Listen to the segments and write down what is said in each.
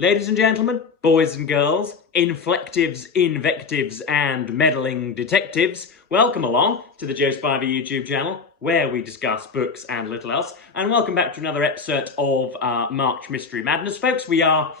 Ladies and gentlemen, boys and girls, inflectives, invectives, and meddling detectives, welcome along to the Joe Spivey YouTube channel, where we discuss books and little else. And welcome back to another episode of March Mystery Madness, folks. We are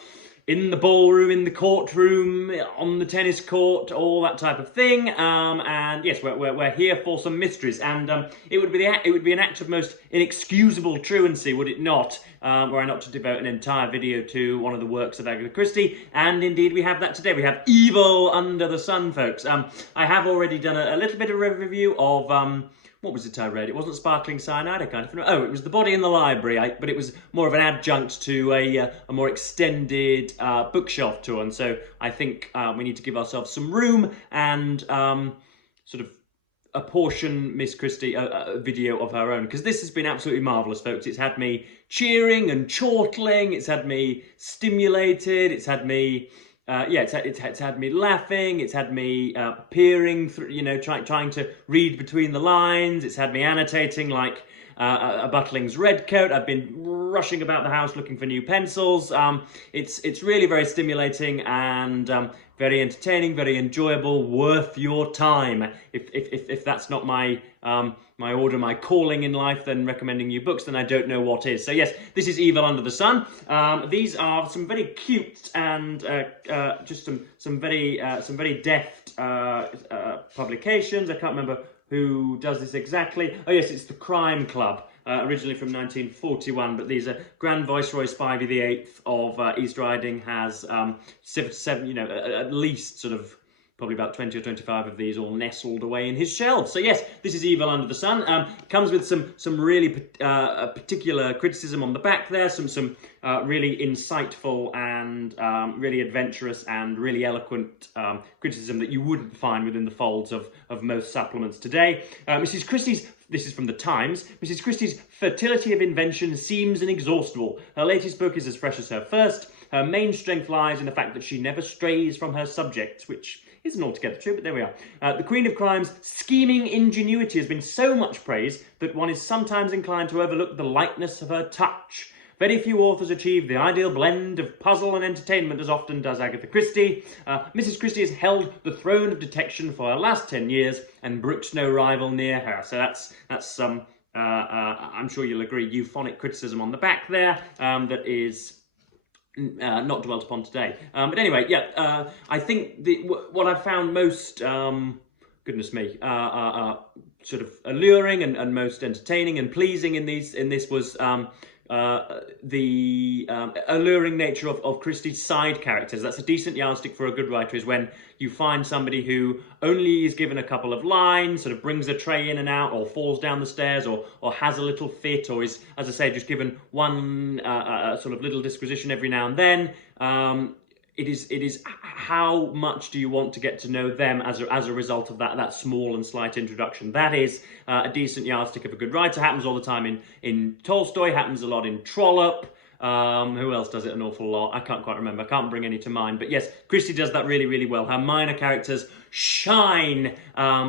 in the ballroom, in the courtroom, on the tennis court, all that type of thing. And yes, we're here for some mysteries. And it would be an act of most inexcusable truancy, would it not, were I not to devote an entire video to one of the works of Agatha Christie. And indeed, we have that today. We have Evil Under the Sun, folks. I have already done a little bit of a review of what was it I read? It wasn't Sparkling Cyanide, I can't even remember. Oh, it was The Body in the Library, but it was more of an adjunct to a more extended bookshelf tour, and so I think we need to give ourselves some room and sort of apportion Miss Christie a video of her own, because this has been absolutely marvellous, folks. It's had me cheering and chortling, it's had me stimulated, it's had me... it's had me laughing, it's had me peering through, trying to read between the lines, it's had me annotating like a Butling's redcoat. I've been rushing about the house looking for new pencils. It's really very stimulating and very entertaining, very enjoyable, worth your time. If that's not my my order, my calling in life, then recommending you books, then I don't know what is. So yes, this is Evil Under the Sun. These are some very cute and just some very deft publications. I can't remember who does this exactly. Oh yes, it's the Crime Club. Originally from 1941, but these are Grand Viceroy Spivey VIII of East Riding has seven, at least sort of probably about 20 or 25 of these all nestled away in his shelves. So yes, this is Evil Under the Sun. Comes with some really particular criticism on the back there, some really insightful and really adventurous and really eloquent criticism that you wouldn't find within the folds of most supplements today. Mrs. Christie's, this is from the Times, Mrs. Christie's fertility of invention seems inexhaustible. Her latest book is as fresh as her first. Her main strength lies in the fact that she never strays from her subject, which isn't altogether true, but there we are. The Queen of Crime's scheming ingenuity has been so much praised that one is sometimes inclined to overlook the lightness of her touch. Very few authors achieve the ideal blend of puzzle and entertainment as often does Agatha Christie. Mrs. Christie has held the throne of detection for her last 10 years and brooks no rival near her. So that's some, I'm sure you'll agree, euphonic criticism on the back there that is not dwelt upon today. But anyway, yeah, I think what I've found most, goodness me, sort of alluring and most entertaining and pleasing in this was the alluring nature of Christie's side characters. That's a decent yardstick for a good writer, is when you find somebody who only is given a couple of lines, sort of brings a tray in and out, or falls down the stairs, or has a little fit, or is, as I say, just given one sort of little disquisition every now and then. It is how much do you want to get to know them as a result of that small and slight introduction. That is a decent yardstick of a good writer. Happens all the time in Tolstoy, happens a lot in Trollope. Who else does it an awful lot? I can't quite remember. I can't bring any to mind. But yes, Christie does that really, really well. Her minor characters shine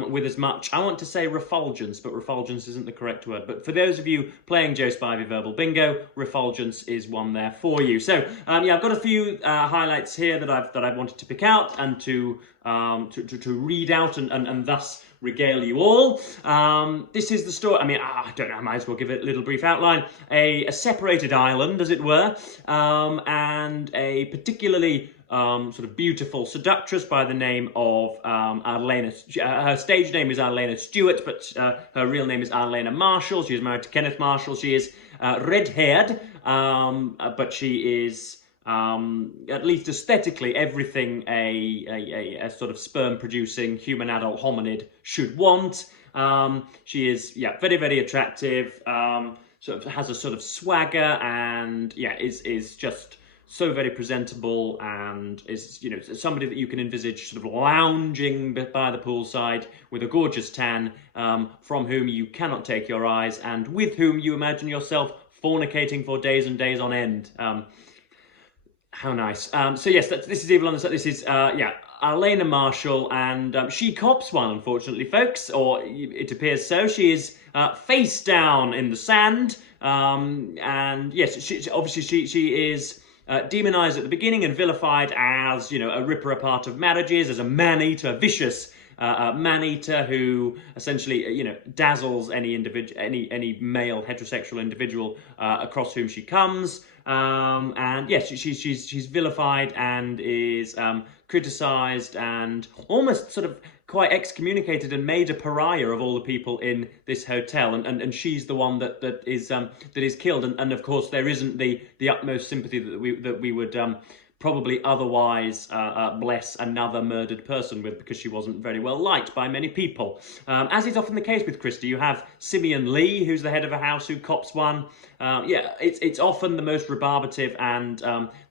with as much, I want to say refulgence, but refulgence isn't the correct word. But for those of you playing Joe Spivey Verbal Bingo, refulgence is one there for you. So yeah, I've got a few highlights here that I've wanted to pick out and to read out and thus regale you all. This is the story. I mean, I don't know, I might as well give it a little brief outline. A separated island, as it were, and a particularly sort of beautiful seductress by the name of Arlena. Her stage name is Arlena Stewart, but her real name is Arlena Marshall. She is married to Kenneth Marshall. She is red-haired, but she is at least aesthetically everything a sort of sperm-producing human adult hominid should want. She is, yeah, very, very attractive, sort of has a sort of swagger, and yeah, is just so very presentable, and is, somebody that you can envisage sort of lounging by the poolside with a gorgeous tan, from whom you cannot take your eyes, and with whom you imagine yourself fornicating for days and days on end. How nice. So yes, this is Evil Under the Sun. This is, yeah, Arlena Marshall, and she cops one, unfortunately, folks, or it appears so. She is face down in the sand, and yes, obviously she is demonized at the beginning and vilified as, you know, a ripper apart of marriages, as a man-eater, vicious man-eater who essentially, you know, dazzles any individual, any male heterosexual individual across whom she comes. And yes, she's vilified and is criticized and almost sort of quite excommunicated and made a pariah of all the people in this hotel, and she's the one that is killed, and of course there isn't the utmost sympathy that we would probably otherwise bless another murdered person with, because she wasn't very well liked by many people. As is often the case with Christie, you have Simeon Lee, who's the head of a house, who cops one. Yeah, it's often the most rebarbative and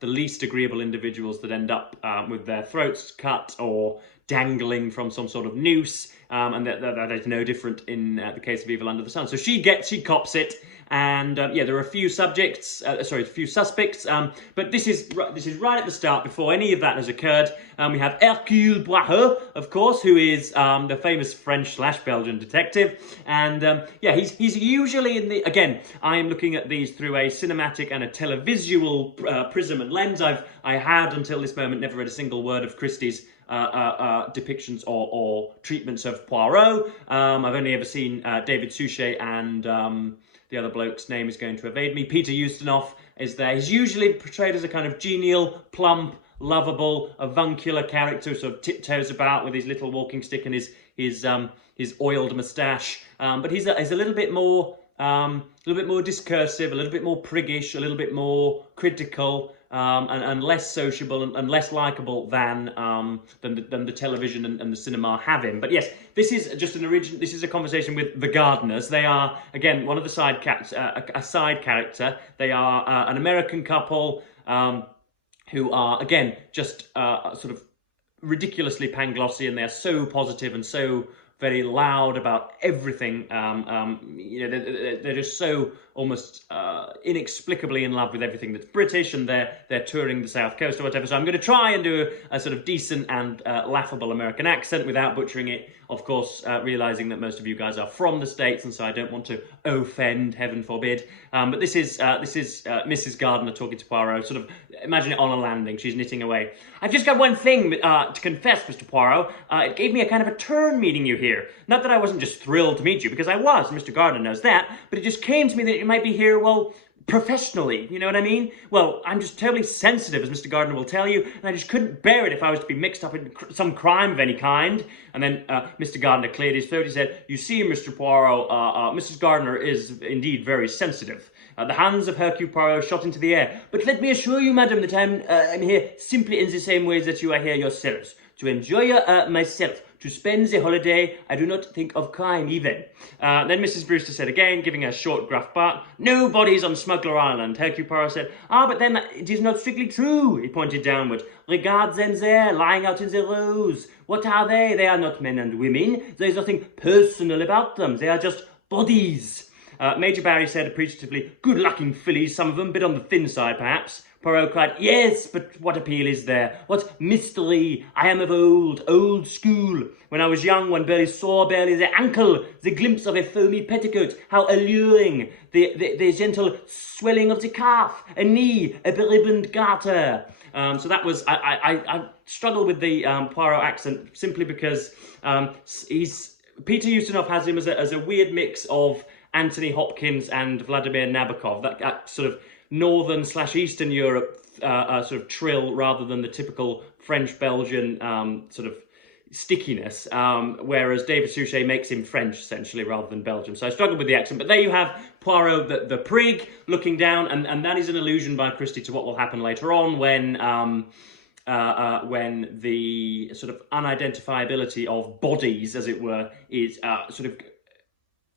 the least agreeable individuals that end up with their throats cut or dangling from some sort of noose, and that is no different in the case of Evil Under the Sun. So she cops it, and yeah, there are a few suspects, but this is right at the start, before any of that has occurred. We have Hercule Poirot, of course, who is the famous French/Belgian detective, and yeah, he's usually in the. Again, I am looking at these through a cinematic and a televisual prism and lens. I had until this moment never read a single word of Christie's depictions or treatments of Poirot. I've only ever seen David Suchet, and the other bloke's name is going to evade me. Peter Ustinov is there. He's usually portrayed as a kind of genial, plump, lovable, avuncular character who sort of tiptoes about with his little walking stick and his oiled moustache. But he's a little bit more discursive, a little bit more priggish, a little bit more critical, and less sociable and less likable than the television and the cinema have him. But yes, this is just this is a conversation with the Gardeners. They are, again, one of the side a side character. They are an American couple who are, again, just sort of ridiculously panglossy, and they're so positive and so very loud about everything. You know, they're just so almost inexplicably in love with everything that's British, and they're touring the South Coast or whatever. So I'm going to try and do a sort of decent and laughable American accent without butchering it. Of course, realizing that most of you guys are from the States, and so I don't want to offend, heaven forbid. But this is Mrs. Gardiner talking to Poirot. Sort of imagine it on a landing. She's knitting away. I've just got one thing to confess, Mr. Poirot. It gave me a kind of a turn meeting you here. Not that I wasn't just thrilled to meet you, because I was. Mr. Gardiner knows that. But it just came to me that you might be here, well, professionally, you know what I mean? Well, I'm just terribly sensitive, as Mr. Gardiner will tell you, and I just couldn't bear it if I was to be mixed up in some crime of any kind. And then Mr. Gardiner cleared his throat. He said, "You see, Mr. Poirot, Mrs. Gardiner is indeed very sensitive. The hands of Hercule Poirot shot into the air. But let me assure you, madam, that I'm here simply in the same way that you are here yourselves, to enjoy myself. To spend the holiday, I do not think of crime even." Then Mrs. Brewster said again, giving a short, gruff bark, "No bodies on Smuggler Island." Hercule Poirot said, "Ah, but then it is not strictly true." He pointed downward. "Regard them there, lying out in the rows. What are they? They are not men and women. There is nothing personal about them. They are just bodies." Major Barry said appreciatively, "Good-looking fillies, some of them, bit on the thin side, perhaps." Poirot cried, "Yes, but what appeal is there? What mystery? I am of old school. When I was young, one barely saw the ankle, the glimpse of a foamy petticoat, how alluring, the gentle swelling of the calf, a knee, a beribboned garter." So that was, I struggle with the Poirot accent simply because Peter Ustinov has him as a weird mix of Anthony Hopkins and Vladimir Nabokov, that sort of northern/eastern Europe sort of trill, rather than the typical French-Belgian sort of stickiness, whereas David Suchet makes him French, essentially, rather than Belgium. So I struggled with the accent, but there you have Poirot, the prig, looking down, and that is an allusion by Christie to what will happen later on when the sort of unidentifiability of bodies, as it were, is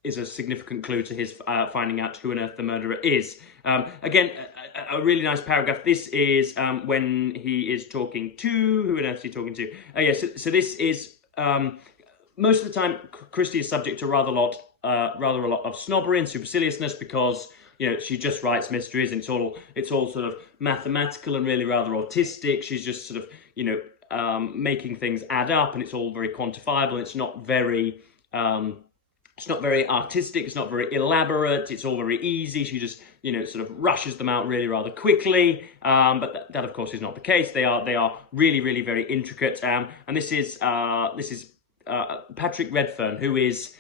is a significant clue to his finding out who on earth the murderer is. Again, a really nice paragraph. This is when he is talking to... Who on earth is he talking to? So this is... most of the time, Christie is subject to rather a lot of snobbery and superciliousness, because, you know, she just writes mysteries, and it's all sort of mathematical and really rather autistic. She's just sort of, you know, making things add up, and it's all very quantifiable. It's not very... It's not very artistic, it's not very elaborate, it's all very easy. She just, sort of rushes them out really rather quickly. But that of course is not the case. They are really, really very intricate. And this is Patrick Redfern, who is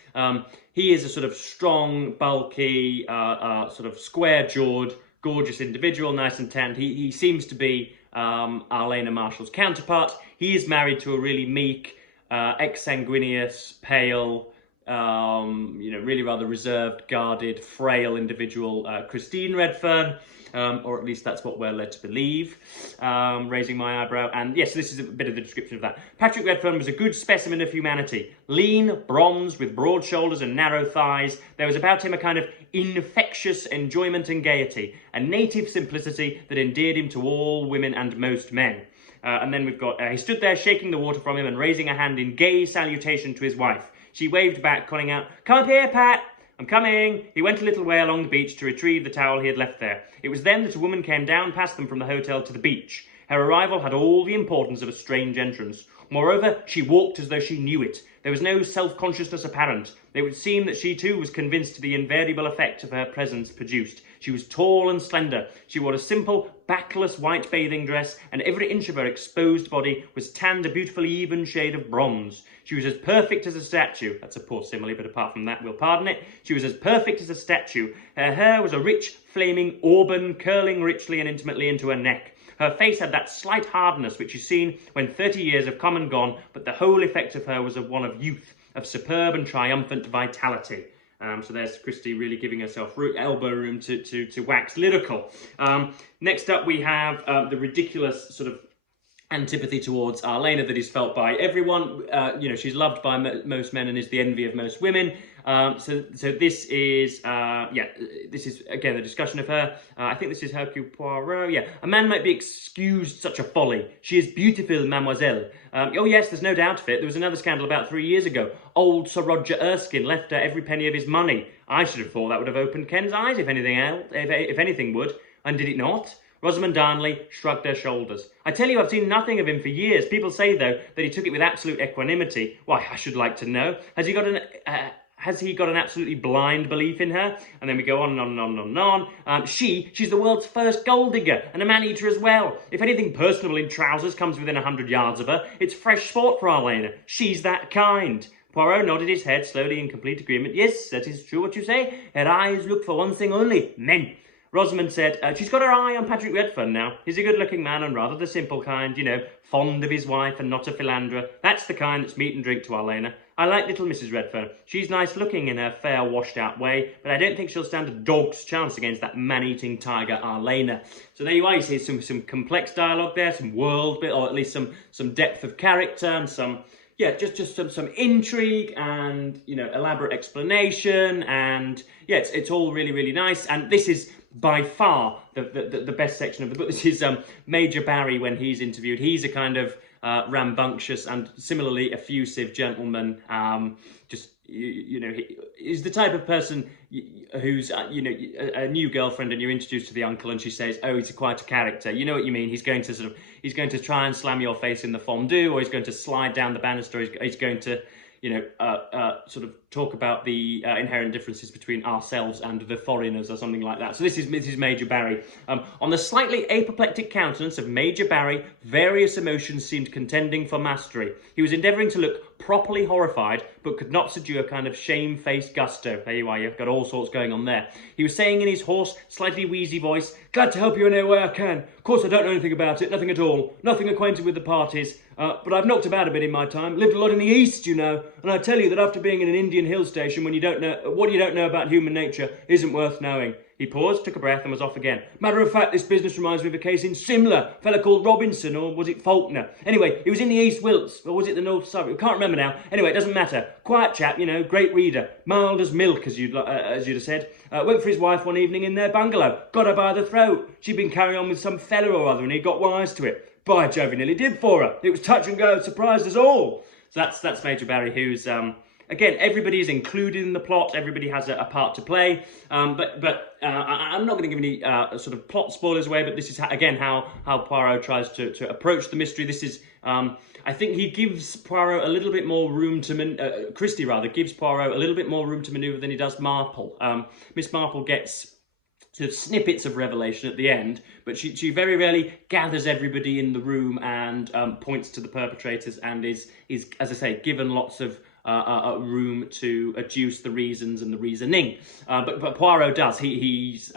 he is a sort of strong, bulky, sort of square-jawed, gorgeous individual, nice and tanned. He seems to be Arlena Marshall's counterpart. He is married to a really meek, exsanguineous, pale, really rather reserved, guarded, frail individual, Christine Redfern, or at least that's what we're led to believe, raising my eyebrow. And yes, this is a bit of the description of that. Patrick Redfern was a good specimen of humanity. Lean, bronzed, with broad shoulders and narrow thighs. There was about him a kind of infectious enjoyment and gaiety, a native simplicity that endeared him to all women and most men. And then we've got, he stood there shaking the water from him and raising a hand in gay salutation to his wife. She waved back, calling out, "Come up here, Pat! I'm coming!" He went a little way along the beach to retrieve the towel he had left there. It was then that a woman came down past them from the hotel to the beach. Her arrival had all the importance of a strange entrance. Moreover, she walked as though she knew it. There was no self-consciousness apparent. It would seem that she too was convinced of the invariable effect of her presence produced. She was tall and slender. She wore a simple, backless white bathing dress, and every inch of her exposed body was tanned a beautiful even shade of bronze. She was as perfect as a statue. That's a poor simile, but apart from that, we'll pardon it. She was as perfect as a statue. Her hair was a rich, flaming auburn, curling richly and intimately into her neck. Her face had that slight hardness which is seen when 30 years have come and gone, but the whole effect of her was one of youth, of superb and triumphant vitality. So there's Christie really giving herself elbow room to wax lyrical. Next up we have the ridiculous sort of antipathy towards Arlena that is felt by everyone. She's loved by most men and is the envy of most women. So this is, this is again a discussion of her. I think this is Hercule Poirot. Yeah, a man might be excused such a folly. She is beautiful, mademoiselle. Oh yes, there's no doubt of it. There was another scandal about 3 years ago. Old Sir Roger Erskine left her every penny of his money. I should have thought that would have opened Ken's eyes, if anything would. And did it not? Rosamond Darnley shrugged her shoulders. I tell you, I've seen nothing of him for years. People say, though, that he took it with absolute equanimity. Why, I should like to know. Has he got an absolutely blind belief in her? And then we go on and on and on and on. She's the world's first gold digger and a man-eater as well. If anything personable in trousers comes within 100 yards of her, it's fresh sport for Arlena. She's that kind. Poirot nodded his head slowly in complete agreement. Yes, that is true what you say. Her eyes look for one thing only, men. Rosamond said, she's got her eye on Patrick Redfern now. He's a good-looking man and rather the simple kind, fond of his wife and not a philanderer. That's the kind that's meat and drink to Arlena. I like little Mrs. Redfern. She's nice-looking in her fair, washed-out way, but I don't think she'll stand a dog's chance against that man-eating tiger, Arlena. So there you are. You see some complex dialogue there, some world bit, or at least some depth of character and some... yeah, just some intrigue and, elaborate explanation. And, yeah, it's all really, really nice. And this is by far the best section of the book. This is Major Barry when he's interviewed. He's a kind of rambunctious and similarly effusive gentleman. He's the type of person who's, a new girlfriend and you're introduced to the uncle and she says, oh, he's quite a character. You know what you mean? He's going to try and slam your face in the fondue, or he's going to slide down the banister, he's going to, sort of talk about the inherent differences between ourselves and the foreigners or something like that. So this is Major Barry. On the slightly apoplectic countenance of Major Barry, various emotions seemed contending for mastery. He was endeavouring to look properly horrified, but could not subdue a kind of shamefaced gusto. There you are, you've got all sorts going on there. He was saying in his hoarse, slightly wheezy voice, glad to help you in any way I can. Of course I don't know anything about it, nothing at all. Nothing acquainted with the parties. But I've knocked about a bit in my time, lived a lot in the East, and I tell you that after being in an Indian hill station when you don't know about human nature isn't worth knowing. He paused, took a breath, and was off again. Matter of fact, this business reminds me of a case in Simla. A fella called Robinson, or was it Faulkner? Anyway, he was in the East Wilts, or was it the North Surrey? I can't remember now. Anyway, it doesn't matter. Quiet chap, great reader. Mild as milk, as you'd have said. Went for his wife one evening in their bungalow. Got her by the throat. She'd been carrying on with some fella or other, and he got wise to it. By Jove, he nearly did for her. It was touch and go, surprised us all. So that's Major Barry, who's again, everybody is included in the plot. Everybody has a part to play. I'm not going to give any sort of plot spoilers away, but this is again how Poirot tries to approach the mystery. This is I think he gives Poirot a little bit more room to Christie rather gives Poirot a little bit more room to manoeuvre than he does Marple. Miss Marple gets sort of snippets of revelation at the end, but she very rarely gathers everybody in the room and points to the perpetrators and is as I say, given lots of room to adduce the reasons and the reasoning. But Poirot does. He's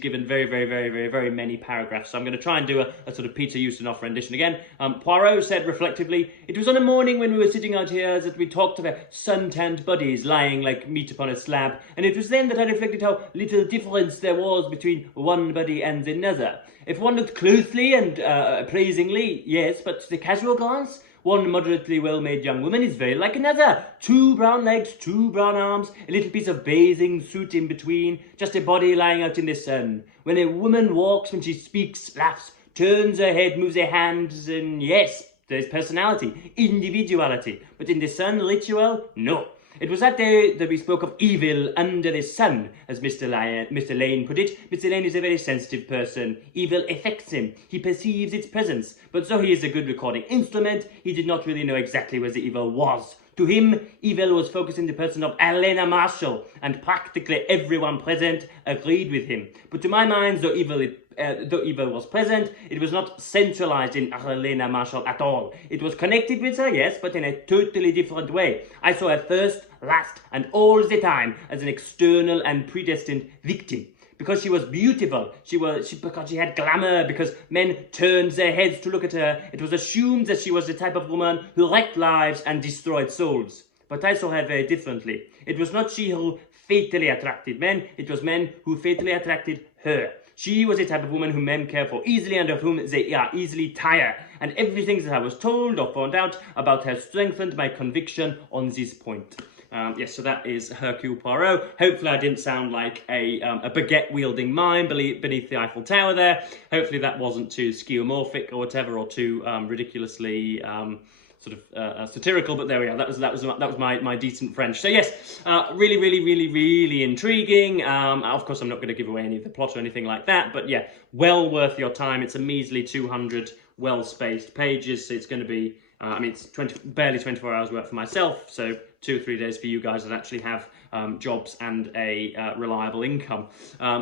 given very many paragraphs. So I'm going to try and do a sort of Peter Ustinov rendition again. Poirot said reflectively, "It was on a morning when we were sitting out here that we talked of our sun-tanned bodies lying like meat upon a slab, and it was then that I reflected how little difference there was between one body and another. If one looked closely and appraisingly, yes, but the casual glance, one moderately well-made young woman is very like another. 2 brown legs, 2 brown arms, a little piece of bathing suit in between, just a body lying out in the sun. When a woman walks, when she speaks, laughs, turns her head, moves her hands, and yes, there's personality, individuality. But in the sun, ritual, no. It was that day that we spoke of evil under the sun, as Mr. Lane put it. Mr. Lane is a very sensitive person. Evil affects him. He perceives its presence. But though he is a good recording instrument, he did not really know exactly where the evil was. To him, evil was focused in the person of Elena Marshall, and practically everyone present agreed with him. But to my mind, though evil was present, it was not centralized in Elena Marshall at all. It was connected with her, yes, but in a totally different way. I saw her first, last, and all the time as an external and predestined victim. Because she was beautiful, because she had glamour, because men turned their heads to look at her, it was assumed that she was the type of woman who wrecked lives and destroyed souls. But I saw her very differently. It was not she who fatally attracted men, it was men who fatally attracted her. She was the type of woman whom men care for easily and of whom they are easily tired. And everything that I was told or found out about her strengthened my conviction on this point." Yes, so that is Hercule Poirot. Hopefully I didn't sound like a baguette-wielding mime beneath the Eiffel Tower there. Hopefully that wasn't too skeuomorphic or whatever, or too ridiculously sort of satirical, but there we are. That was my decent French. So yes, really intriguing. Of course, I'm not going to give away any of the plot or anything like that, but yeah, well worth your time. It's a measly 200 well-spaced pages, so it's going to be, I mean, it's barely 24 hours work for myself, so 2 or 3 days for you guys that actually have jobs and a reliable income.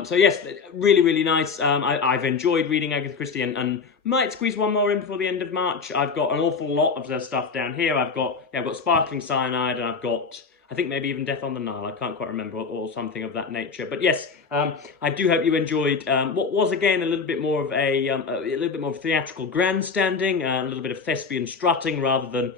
So yes, really nice. I've enjoyed reading Agatha Christie and might squeeze one more in before the end of March. I've got an awful lot of their stuff down here. I've got Sparkling Cyanide, and I've got, I think, maybe even Death on the Nile. I can't quite remember, or something of that nature. But yes, I do hope you enjoyed what was again a little bit more of a theatrical grandstanding, a little bit of thespian strutting rather than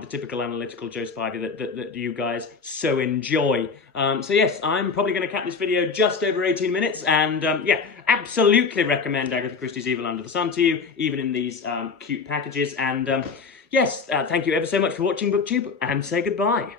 the typical analytical Joe Spivey that you guys so enjoy. So yes, I'm probably going to cap this video just over 18 minutes, and yeah, absolutely recommend Agatha Christie's Evil Under the Sun to you, even in these cute packages. And yes, thank you ever so much for watching BookTube, and say goodbye.